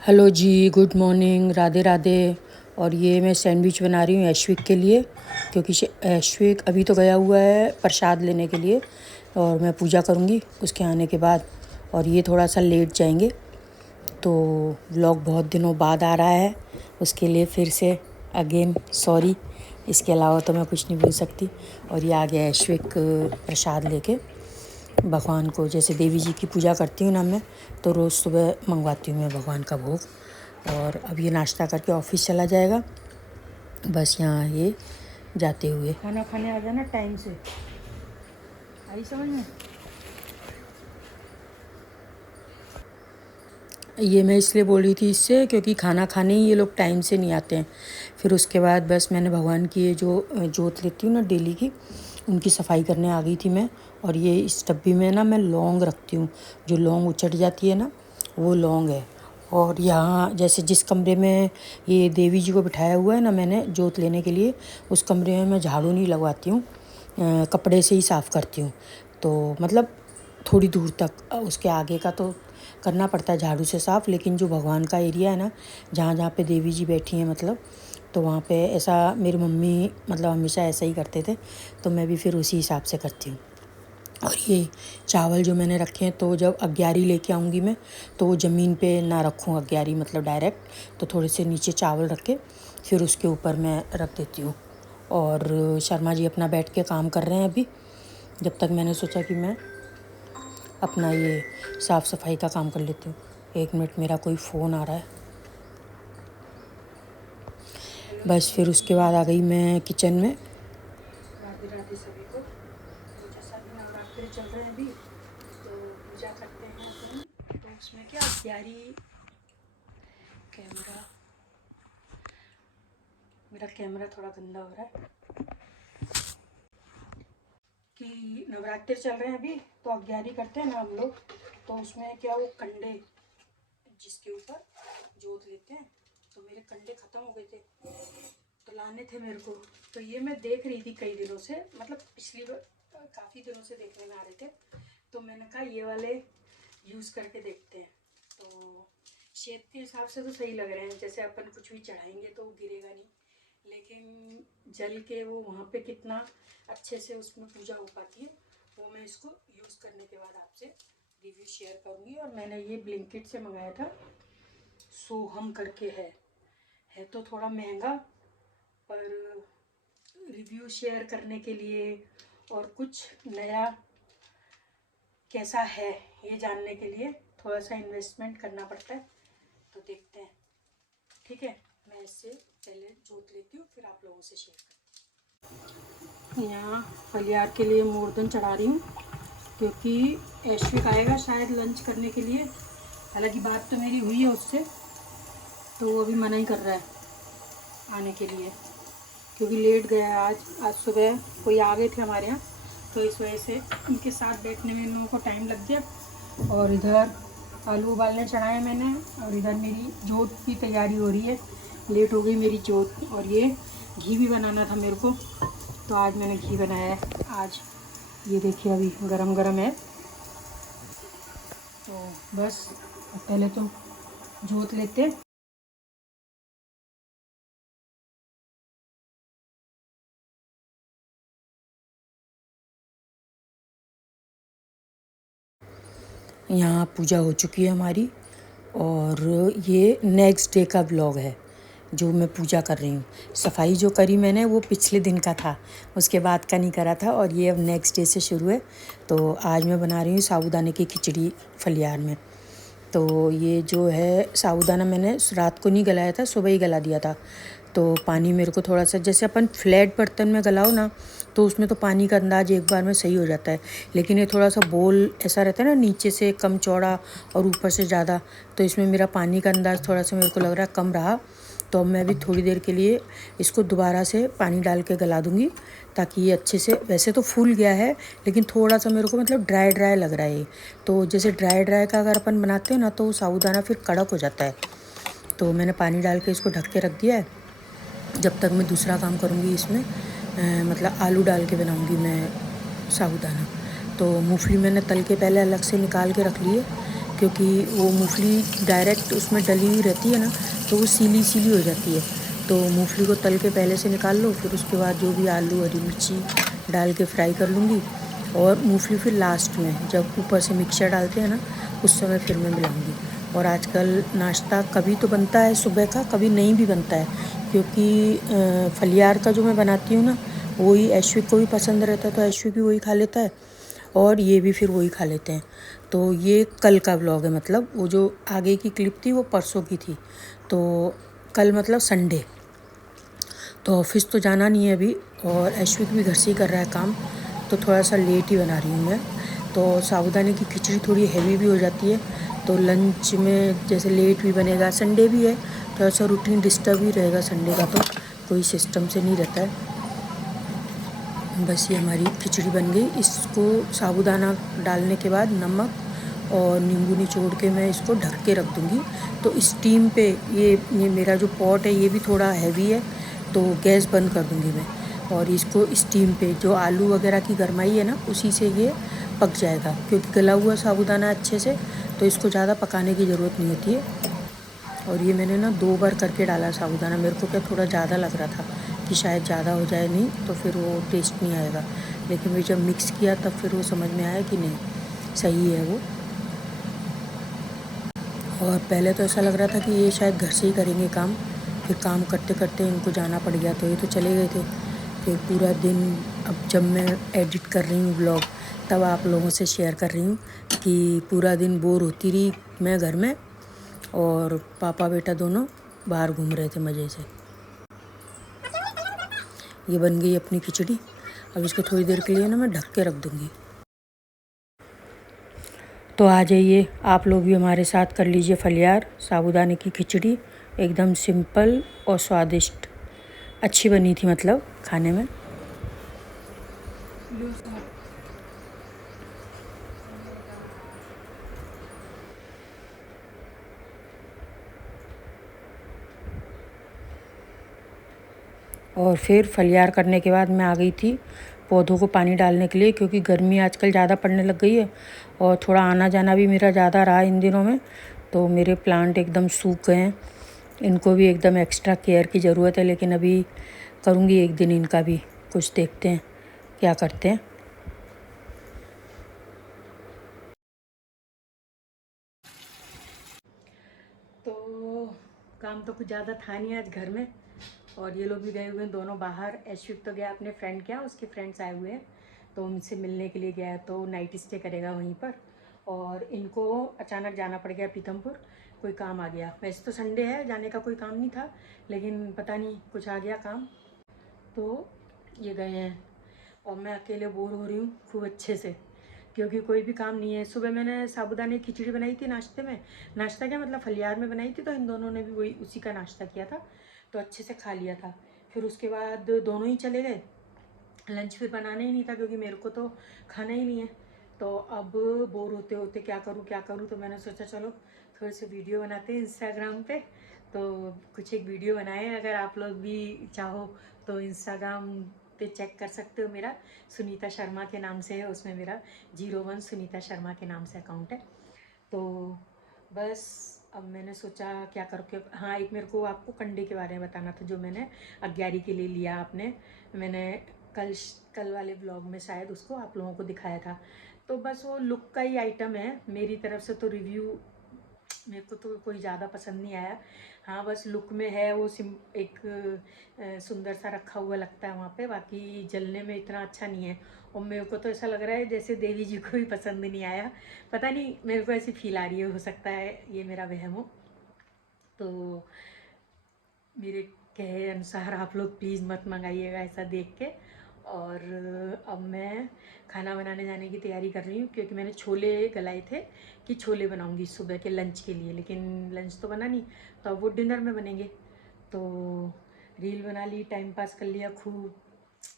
Hello जी, good morning, Radhe Radhe. और ये मैं सैंडविच बना रही हूँ ऐश्विक के लिए, क्योंकि ऐश्विक अभी तो गया हुआ है प्रसाद लेने के लिए और मैं पूजा करूँगी उसके आने के बाद। और ये थोड़ा सा लेट जाएंगे, तो व्लॉग बहुत दिनों बाद आ रहा है, उसके लिए फिर से अगेन सॉरी। इसके अलावा तो मैं कुछ नहीं बोल सकती। और ये आ गया ऐश्विक प्रसाद लेके भगवान को। जैसे देवी जी की पूजा करती हूँ ना मैं, तो रोज़ सुबह मंगवाती हूँ मैं भगवान का भोग। और अब ये नाश्ता करके ऑफिस चला जाएगा। बस यहाँ ये जाते हुए खाना खाने आ जाना टाइम से, आई समझ में। ये मैं इसलिए बोल रही थी इससे, क्योंकि खाना खाने ही ये लोग टाइम से नहीं आते हैं। फिर उसके बाद बस मैंने भगवान की ये जो जोत लेती हूँ ना डेली की, उनकी सफाई करने आ गई थी मैं। और ये इस डब्बी में ना मैं लौंग रखती हूँ, जो लौंग उचट जाती है ना, वो लौंग है। और यहाँ जैसे जिस कमरे में ये देवी जी को बिठाया हुआ है ना मैंने जोत लेने के लिए, उस कमरे में मैं झाड़ू नहीं लगवाती हूँ, कपड़े से ही साफ़ करती हूँ। तो मतलब थोड़ी दूर तक, उसके आगे का तो करना पड़ता है झाड़ू से साफ़, लेकिन जो भगवान का एरिया है ना, जहाँ जहाँ पे देवी जी बैठी हैं मतलब, तो वहाँ पे ऐसा मेरी मम्मी मतलब हमेशा ऐसा ही करते थे, तो मैं भी फिर उसी हिसाब से करती हूँ। और ये चावल जो मैंने रखे हैं, तो जब अग्यारी लेके आऊँगी मैं, तो वो ज़मीन पे ना रखूँ अग्यारी, मतलब डायरेक्ट, तो थोड़े से नीचे चावल रख के फिर उसके ऊपर मैं रख देती हूँ। और शर्मा जी अपना बैठ के काम कर रहे हैं अभी, जब तक मैंने सोचा कि मैं अपना ये साफ़ सफाई का काम कर लेती हूँ। 1 मिनट, मेरा कोई फ़ोन आ रहा है। बस फिर उसके बाद आ गई मैं किचन में। राधे राधे सभी को। तो जैसा भी नवरात्रि चल रहे हैं अभी, तो पूजा करते हैं अपन। तो उसमें क्या प्यारी कैमरा, मेरा कैमरा थोड़ा गंदा हो रहा है, कि नवरात्रि चल रहे हैं अभी, तो अग्यारी करते हैं ना हम लोग, तो उसमें क्या वो कंडे जिसके ऊपर जोत लेते हैं, तो मेरे कंडे ख़त्म हो गए थे, तो लाने थे मेरे को। तो ये मैं देख रही थी कई दिनों से, मतलब पिछली काफ़ी दिनों से देखने में आ रहे थे, तो मैंने कहा ये वाले यूज़ करके देखते हैं। तो शेप के हिसाब से तो सही लग रहे हैं, जैसे अपन कुछ भी चढ़ाएंगे तो गिरेगा नहीं, लेकिन जल के वो वहाँ पे कितना अच्छे से उसमें पूजा हो पाती है, वो मैं इसको यूज़ करने के बाद आपसे रिव्यू शेयर करूँगी। और मैंने ये ब्लिंकिट से मंगाया था, सोहम करके है तो थोड़ा महंगा, पर रिव्यू शेयर करने के लिए और कुछ नया कैसा है ये जानने के लिए थोड़ा सा इन्वेस्टमेंट करना पड़ता है। तो देखते हैं, ठीक है। मैं इससे पहले जोत लेती हूँ, फिर आप लोगों से शेयर करती हूँ। यहाँ फलियार के लिए मूर्धन चढ़ा रही हूँ, क्योंकि ऐश्विक आएगा शायद लंच करने के लिए। हालांकि बात तो मेरी हुई है उससे, तो वो अभी मना ही कर रहा है आने के लिए, क्योंकि लेट गया है आज सुबह कोई आ गए थे हमारे यहाँ, तो इस वजह से उनके साथ बैठने में इन लोगों को टाइम लग गया। और इधर आलू उबालने चढ़ाए मैंने, और इधर मेरी जोत की तैयारी हो रही है, लेट हो गई मेरी जोत। और ये घी भी बनाना था मेरे को, तो आज मैंने घी बनाया है। आज ये देखिए अभी गरम गरम है। तो बस पहले तो जोत लेते हैं। यहाँ पूजा हो चुकी है हमारी, और ये नेक्स्ट डे का व्लॉग है जो मैं पूजा कर रही हूँ। सफाई जो करी मैंने वो पिछले दिन का था, उसके बाद का नहीं करा था, और ये अब नेक्स्ट डे से शुरू है। तो आज मैं बना रही हूँ साबूदाने की खिचड़ी फलियार में। तो ये जो है साबूदाना मैंने रात को नहीं गलाया था, सुबह ही गला दिया था। तो पानी मेरे को थोड़ा सा, जैसे अपन फ्लैट बर्तन में गलाओ ना, तो उसमें तो पानी का अंदाज़ एक बार में सही हो जाता है, लेकिन ये थोड़ा सा बोल ऐसा रहता है ना, नीचे से कम चौड़ा और ऊपर से ज़्यादा, तो इसमें मेरा पानी का अंदाज़ थोड़ा सा मेरे को लग रहा है कम रहा। तो अब मैं भी थोड़ी देर के लिए इसको दोबारा से पानी डाल के गला दूँगी, ताकि ये अच्छे से, वैसे तो फूल गया है लेकिन थोड़ा सा मेरे को मतलब ड्राई ड्राई लग रहा है। तो जैसे ड्राई ड्राई का अगर अपन बनाते हैं ना, तो साबूदाना फिर कड़क हो जाता है। तो मैंने पानी डाल के इसको ढक के रख दिया है, जब तक मैं दूसरा काम करूँगी इसमें, मतलब आलू डाल के बनाऊँगी मैं साबूदाना। तो मूंगफली मैंने तल के पहले अलग से निकाल के रख ली है, क्योंकि वो मूंगफली डायरेक्ट उसमें डली हुई रहती है ना, तो वो सीली सीली हो जाती है। तो मूंगफली को तल के पहले से निकाल लो, फिर उसके बाद जो भी आलू हरी मिर्ची डाल के फ्राई कर लूँगी, और मूंगफली फिर लास्ट में जब ऊपर से मिक्सचर डालते हैं ना, उस समय फिर मैं मिलाऊँगी। और आजकल नाश्ता कभी तो बनता है सुबह का, कभी नहीं भी बनता है, क्योंकि फलियार का जो मैं बनाती हूँ ना, वही ऐश्विक को भी पसंद रहता है, तो ऐश्विक भी वही खा लेता है और ये भी फिर वही खा लेते हैं। तो ये कल का व्लॉग है, मतलब वो जो आगे की क्लिप थी वो परसों की थी। तो कल मतलब संडे, तो ऑफिस तो जाना नहीं है अभी, और ऐश्विक भी घर से ही कर रहा है काम, तो थोड़ा सा लेट ही बना रही हूँ मैं। तो साबूदाने की खिचड़ी थोड़ी हैवी भी हो जाती है, तो लंच में जैसे लेट भी बनेगा, संडे भी है, थोड़ा सा रूटीन डिस्टर्ब ही रहेगा संडे का, तो कोई सिस्टम से नहीं रहता है। बस ये हमारी खिचड़ी बन गई। इसको साबूदाना डालने के बाद नमक और नींबू निचोड़ के मैं इसको ढक के रख दूँगी। तो स्टीम पे ये मेरा जो पॉट है ये भी थोड़ा हैवी है, तो गैस बंद कर दूँगी मैं, और इसको स्टीम पे जो आलू वगैरह की गरमाई है ना, उसी से ये पक जाएगा, क्योंकि गला हुआ साबूदाना अच्छे से, तो इसको ज़्यादा पकाने की ज़रूरत नहीं होती है। और ये मैंने ना 2 बार करके डाला साबूदाना, मेरे को क्या थोड़ा ज़्यादा लग रहा था कि शायद ज़्यादा हो जाए, नहीं तो फिर वो टेस्ट नहीं आएगा, लेकिन मैं जब मिक्स किया तब फिर वो समझ में आया कि नहीं सही है वो। और पहले तो ऐसा लग रहा था कि ये शायद घर से ही करेंगे काम, फिर काम करते करते इनको जाना पड़ गया, तो ये तो चले गए थे। फिर पूरा दिन, अब जब मैं एडिट कर रही हूँ व्लॉग, तब आप लोगों से शेयर कर रही हूँ कि पूरा दिन बोर होती रही मैं घर में, और पापा बेटा दोनों बाहर घूम रहे थे मज़े से। ये बन गई अपनी खिचड़ी। अब इसको थोड़ी देर के लिए ना मैं ढक के रख दूँगी। तो आ जाइए आप लोग भी हमारे साथ कर लीजिए फलियार साबूदाने की खिचड़ी, एकदम सिंपल और स्वादिष्ट, अच्छी बनी थी मतलब खाने में। और फिर फलियार करने के बाद मैं आ गई थी पौधों को पानी डालने के लिए, क्योंकि गर्मी आजकल ज़्यादा पड़ने लग गई है, और थोड़ा आना जाना भी मेरा ज़्यादा रहा इन दिनों में, तो मेरे प्लांट एकदम सूख गए हैं। इनको भी एकदम एक्स्ट्रा केयर की ज़रूरत है, लेकिन अभी करूँगी एक दिन इनका भी कुछ, देखते हैं क्या करते हैं। तो काम तो कुछ ज़्यादा था नहीं आज घर में, और ये लोग भी गए हुए हैं दोनों बाहर। ऐश्विक तो गया अपने फ्रेंड के यहाँ, उसके फ्रेंड्स आए हुए हैं, तो उनसे मिलने के लिए गया है, तो नाइट स्टे करेगा वहीं पर। और इनको अचानक जाना पड़ गया पीतमपुर, कोई काम आ गया। वैसे तो संडे है, जाने का कोई काम नहीं था, लेकिन पता नहीं कुछ आ गया काम, तो ये गए हैं। और मैं अकेले बोर हो रही हूँ खूब अच्छे से, क्योंकि कोई भी काम नहीं है। सुबह मैंने साबूदाने की खिचड़ी बनाई थी नाश्ते में, नाश्ता क्या मतलब फलियार में बनाई थी, तो इन दोनों ने भी वही उसी का नाश्ता किया था, तो अच्छे से खा लिया था। फिर उसके बाद दोनों ही चले गए, लंच फिर बनाना ही नहीं था, क्योंकि मेरे को तो खाना ही नहीं है। तो अब बोर होते होते क्या करूँ, तो मैंने सोचा चलो थोड़े से वीडियो बनाते हैं इंस्टाग्राम पे, तो कुछ एक वीडियो बनाए। अगर आप लोग भी चाहो तो इंस्टाग्राम पे चेक कर सकते हो, मेरा सुनीता शर्मा के नाम से है, उसमें मेरा 01 सुनीता शर्मा के नाम से अकाउंट है। तो बस अब मैंने सोचा क्या करूँ, क्या, हाँ एक मेरे को आपको कंडे के बारे में बताना था, जो मैंने अग्यारी के लिए लिया आपने, मैंने कल कल वाले ब्लॉग में शायद उसको आप लोगों को दिखाया था। तो बस वो लुक का ही आइटम है मेरी तरफ से, तो रिव्यू मेरे को तो कोई ज़्यादा पसंद नहीं आया। हाँ बस लुक में है वो एक सुंदर सा रखा हुआ लगता है वहाँ पे, बाकी जलने में इतना अच्छा नहीं है। और मेरे को तो ऐसा लग रहा है जैसे देवी जी को भी पसंद नहीं आया, पता नहीं, मेरे को ऐसी फील आ रही है, हो सकता है ये मेरा वहम हो। तो मेरे कहे अनुसार आप लोग प्लीज़ मत मंगाइएगा ऐसा देख के। और अब मैं खाना बनाने जाने की तैयारी कर रही हूँ, क्योंकि मैंने छोले गलाए थे कि छोले बनाऊँगी सुबह के लंच के लिए, लेकिन लंच तो बना नहीं, तो अब वो डिनर में बनेंगे। तो रील बना ली, टाइम पास कर लिया खूब,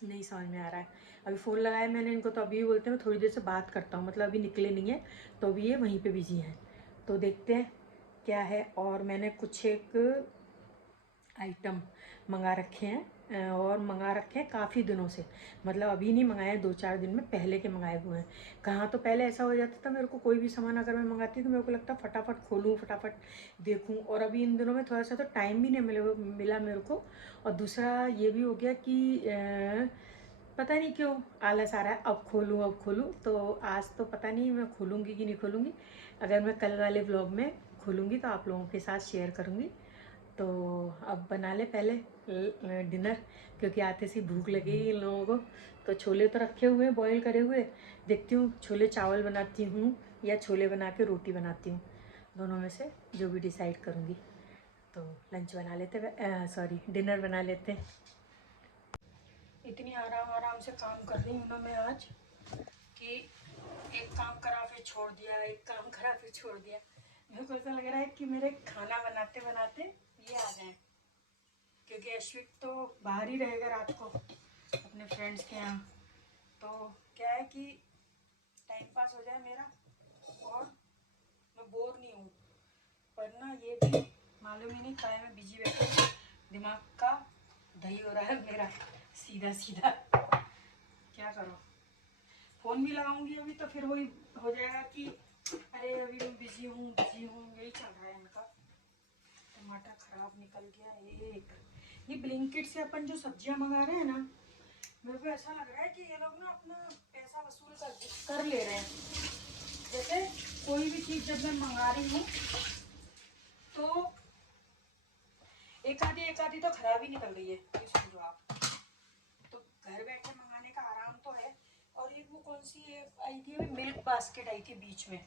नहीं समझ में आ रहा है। अभी फ़ोन लगाया मैंने इनको, तो अभी बोलते हैं मैं थोड़ी देर से बात करता हूँ, मतलब अभी निकले नहीं है, तो अभी ये वहीं पे बिजी हैं। तो देखते हैं क्या है। और मैंने कुछ एक आइटम मंगा रखे हैं, और मंगा रखे हैं काफ़ी दिनों से, मतलब अभी नहीं मंगाए, 2-4 दिन में पहले के मंगाए हुए हैं। कहाँ तो पहले ऐसा हो जाता था, मेरे को कोई भी सामान अगर मैं मंगाती तो मेरे को लगता फटाफट खोलूँ, फटाफट देखूँ, और अभी इन दिनों में थोड़ा सा तो टाइम भी नहीं मिला मेरे को। और दूसरा ये भी हो गया कि पता नहीं क्यों आलस आ रहा है, अब खोलूँ। तो आज तो पता नहीं मैं खोलूँगी कि नहीं खोलूँगी। अगर मैं कल वाले व्लॉग में खोलूँगी तो आप लोगों के साथ शेयर करूँगी। तो अब बना ले पहले डिनर, क्योंकि आते से भूख लगेगी इन लोगों को। तो छोले तो रखे हुए हैं बॉईल करे हुए, देखती हूँ छोले चावल बनाती हूँ या छोले बना के रोटी बनाती हूँ, दोनों में से जो भी डिसाइड करूँगी। तो लंच बना लेते, सॉरी डिनर बना लेते हैं। इतनी आराम आराम से काम कर रही हूँ ना मैं आज कि एक काम करा फिर छोड़ दिया, एक काम करा फिर छोड़ दिया। मेरे को ऐसा लग रहा है कि मेरे खाना बनाते बनाते ये आ जाए, क्योंकि अश्विक तो बाहर ही रहेगा रात को अपने फ्रेंड्स के यहाँ। तो क्या है कि टाइम पास हो जाए मेरा और मैं बोर नहीं हूँ। पर ना ये भी मालूम ही नहीं काहे में बिजी बैठे, दिमाग का दही हो रहा है मेरा सीधा सीधा। क्या करो, फ़ोन भी लगाऊंगी अभी तो फिर वही हो जाएगा कि अरे अभी मैं बिजी हूँ, यही चल रहा है इनका। टमाटर खराब निकल गया एक। ये ब्लिंकिट से अपन जो सब्जियां मंगा रहे हैं ना, मेरे को ऐसा लग रहा है कि ये लोग ना अपना पैसा वसूल कर ले रहे हैं। जैसे कोई भी चीज़ जब मैं मंगा रही हूँ तो एक आधी तो खराब ही निकल रही है, ये समझो आप। तो घर बैठे मंगाने का आराम तो है। और एक वो कौन सी आई थी, मिल्क बास्केट आई थी बीच में,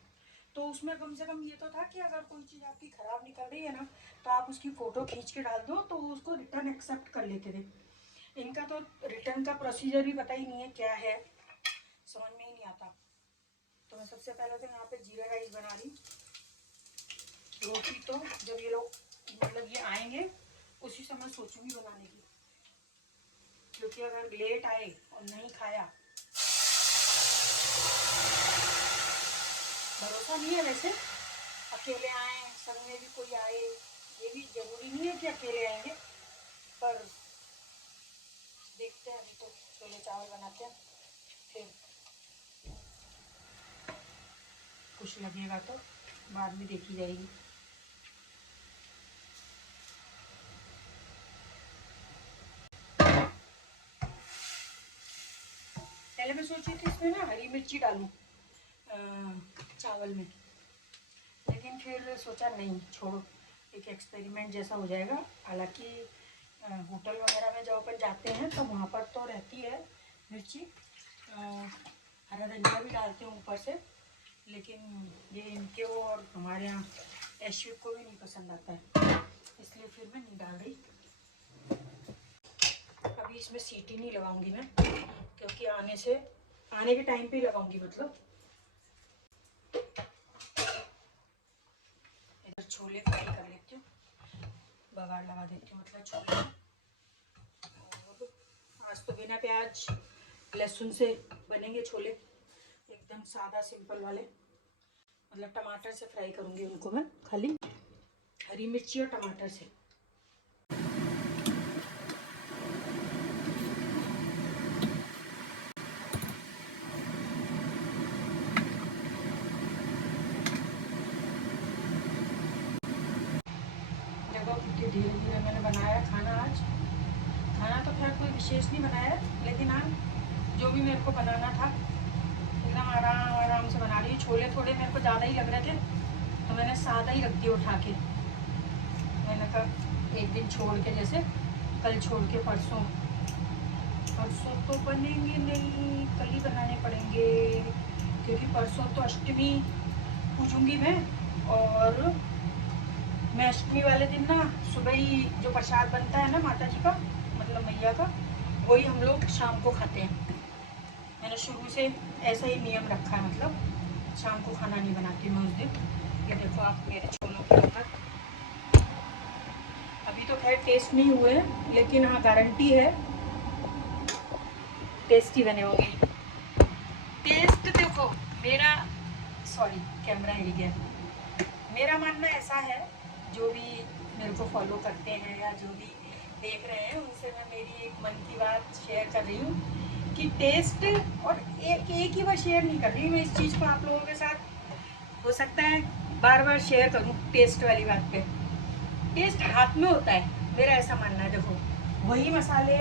तो उसमें कम से कम ये तो था कि अगर कोई चीज़ आपकी ख़राब निकल रही है ना तो आप उसकी फ़ोटो खींच के डाल दो तो उसको रिटर्न एक्सेप्ट कर लेते थे। इनका तो रिटर्न का प्रोसीजर भी पता ही नहीं है क्या है, समझ में ही नहीं आता। तो मैं सबसे पहले तो यहाँ पे जीरा राइस बना रही। रोटी तो जब ये लोग मतलब ये आएंगे उसी समय सोचूंगी बनाने की, क्योंकि अगर लेट आए और नहीं खाया, भरोसा नहीं है वैसे, अकेले आए संग में भी कोई आए, ये भी जरूरी नहीं है कि अकेले आएंगे। पर देखते हैं, अभी तो छोले चावल बनाते हैं, फिर कुछ लगेगा तो बाद में देखी जाएगी। पहले मैं सोची थी इसमें ना हरी मिर्ची डालूं चावल में, लेकिन फिर सोचा नहीं छोड़ो, एक एक्सपेरिमेंट जैसा हो जाएगा। हालांकि होटल वगैरह में जब अपन जाते हैं तो वहाँ पर तो रहती है मिर्ची, हरा धनिया भी डालते हैं ऊपर से, लेकिन ये इनके और हमारे यहाँ ऐश्वर्य को भी नहीं पसंद आता है, इसलिए फिर मैं नहीं डाल रही। अभी इसमें सीटी नहीं लगाऊंगी मैं, क्योंकि आने के टाइम पे ही लगाऊंगी, मतलब इधर छोले फ्राई कर लेती हूँ, बघार लगा देती हूँ मतलब छोले। और आज तो बिना प्याज लहसुन से बनेंगे छोले, एकदम सादा सिंपल वाले, मतलब टमाटर से फ्राई करूँगी उनको मैं, खाली हरी मिर्ची और टमाटर से। देखो कितनी धीरे धीरे मैंने बनाया खाना आज। खाना तो खैर कोई विशेष नहीं बनाया, लेकिन हाँ जो भी मेरे को बनाना था एकदम आराम आराम से बना रही। छोले थोड़े मेरे को ज़्यादा ही लग रहे थे तो मैंने सादा ही रख दिया उठा के। मैंने कहा एक दिन छोड़ के, जैसे कल छोड़ के परसों तो बनेंगे नहीं, कल ही बनाने पड़ेंगे, क्योंकि परसों तो अष्टमी पूजूंगी मैं। और मैं अष्टमी वाले दिन ना सुबह ही जो प्रसाद बनता है ना माता जी का, मतलब मैया का, वही हम लोग शाम को खाते हैं। मैंने शुरू से ऐसा ही नियम रखा है, मतलब शाम को खाना नहीं बनाती मैं उस दिन। ये देखो आप मेरे छोलों के ऊपर, अभी तो खैर टेस्ट नहीं हुए, लेकिन हाँ गारंटी है टेस्टी बने होंगे। टेस्ट देखो मेरा, सॉरी कैमरा हिल गया। मेरा मानना ऐसा है, जो भी मेरे को फॉलो करते हैं या जो भी देख रहे हैं उनसे मैं मेरी एक मन की बात शेयर कर रही हूँ कि टेस्ट, और एक ही बार शेयर नहीं कर रही हूँ मैं इस चीज़ को आप लोगों के साथ, हो सकता है बार बार शेयर करूँ टेस्ट वाली बात पे। टेस्ट हाथ में होता है, मेरा ऐसा मानना है। देखो वही मसाले,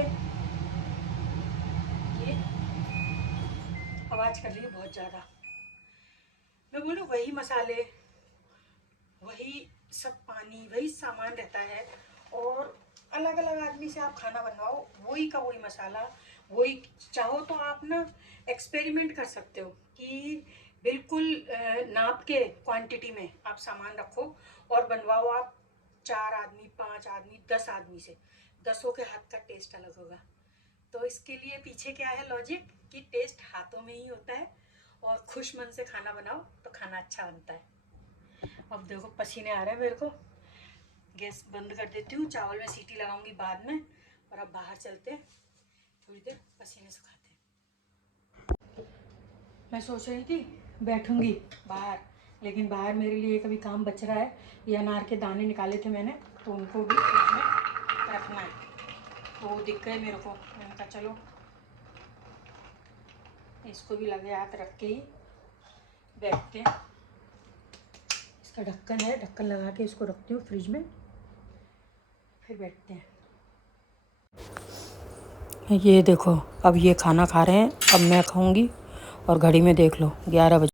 ये आवाज़ कर रही है बहुत ज़्यादा, मैं बोलूँ वही मसाले, वही सब पानी, वही सामान रहता है, और अलग अलग आदमी से आप खाना बनवाओ, वही का वही मसाला, वही। चाहो तो आप ना एक्सपेरिमेंट कर सकते हो कि बिल्कुल नाप के क्वांटिटी में आप सामान रखो और बनवाओ आप 4 आदमी, 5 आदमी, 10 आदमी से, 10 के हाथ का टेस्ट अलग होगा। तो इसके लिए पीछे क्या है लॉजिक, कि टेस्ट हाथों में ही होता है, और खुश मन से खाना बनाओ तो खाना अच्छा बनता है। अब देखो पसीने आ रहे हैं मेरे को, गैस बंद कर देती हूँ, चावल में सीटी लगाऊंगी बाद में, और अब बाहर चलते हैं, थोड़ी देर पसीने सुखाते हैं। मैं सोच रही थी बैठूंगी बाहर, लेकिन बाहर मेरे लिए कभी काम बच रहा है। ये अनार के दाने निकाले थे मैंने, तो उनको भी फ्रिज में रखना है, तो वो दिख गए मेरे को, मैंने कहा चलो इसको भी लगे हाथ रख के ही बैठते हैं। इसका ढक्कन है, ढक्कन लगा के इसको रखती हूँ फ्रिज में, फिर बैठते हैं। ये देखो अब ये खाना खा रहे हैं, अब मैं खाऊंगी, और घड़ी में देख लो 11 बजे।